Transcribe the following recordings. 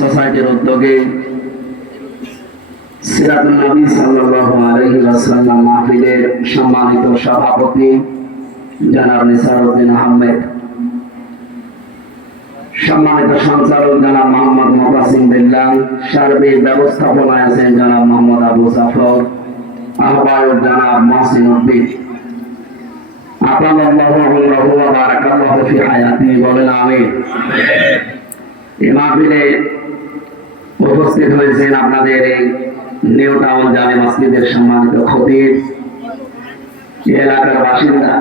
সোসাইটির উদ্যোগে সম্মানিত সভাপতি জনাব নিসারউদ্দিন আহমেদ, সম্মানিত সঞ্চালক জনাব মোহাম্মদ মোকাসিম বিল্লাহ সার্বিক ব্যবস্থাপনায় আছেন জনাব মোহাম্মদ আবু জাফর, আহ্বায়ক জনাব মহসিন উদ্দিন। আতাল্লাহু আল্লাহু বলেন আমিন। এই মাহফিলে উপস্থিত হয়েছেন আপনাদের এই নিউ টাউন জামে মসজিদের সম্মানিত খতিব এলাকার বাসিন্দা,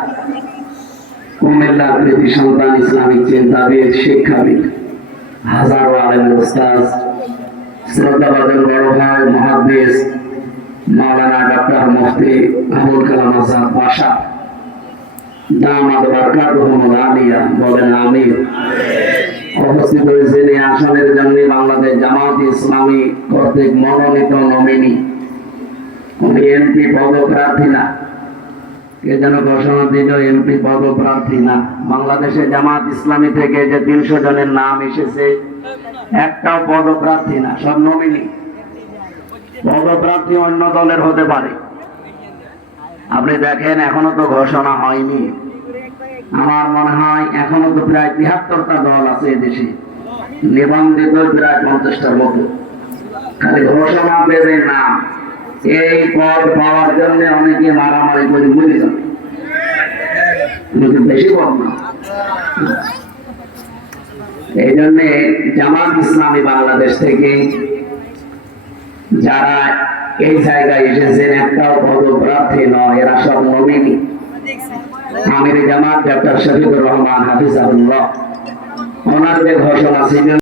কুমিল্লার কৃতি সন্তান, ইসলামিক চিন্তাবিদ, শিক্ষাবিদ, হাজারো আলেমের উস্তাজ শ্রদ্ধাবাদের বড় ভাই মহাদেশ মাওলানা ডক্টর মুফতি আবুল কালাম আজাদ বাসা, দামাদ বারকাতুহুম আলিয়া, বলেন আমিন। উপস্থিত হয়েছেন এই আসনের জন্য বাংলাদেশ জামাত ইসলামী কর্তৃক মনোনীত নমিনি। উনি এমপি পদপ্রার্থী না। কে যেন ঘোষণা দিল এমপি পদপ্রার্থী না। বাংলাদেশে জামাত ইসলামী থেকে যে তিনশো জনের নাম এসেছে, একটাও পদপ্রার্থী না, সব নমিনি। পদপ্রার্থী অন্য দলের হতে পারে। আপনি দেখেন, এখনও তো ঘোষণা হয়নি। আমার মনে হয় এখনও তো প্রায় তিহাত্তরটা দল আছে দেশে। নিবন্ধিত প্রায় পঞ্চাশটার মতো। খালি ঘোষণা দেবে না। এই পদ পাওয়ার জন্য অনেকে মারামারি করে যাবে। কিন্তু বেশি পদ না। এই জন্য জামাত ইসলামী বাংলাদেশ থেকে যারা এই জায়গায় এসেছেন, একটাও পদপ্রার্থী নয়, এরা সব নমিনি। আমির জামাত ডক্টর শফিকুর রহমান হাফিজাহুল্লাহ ওনার যে ঘোষণা ছিল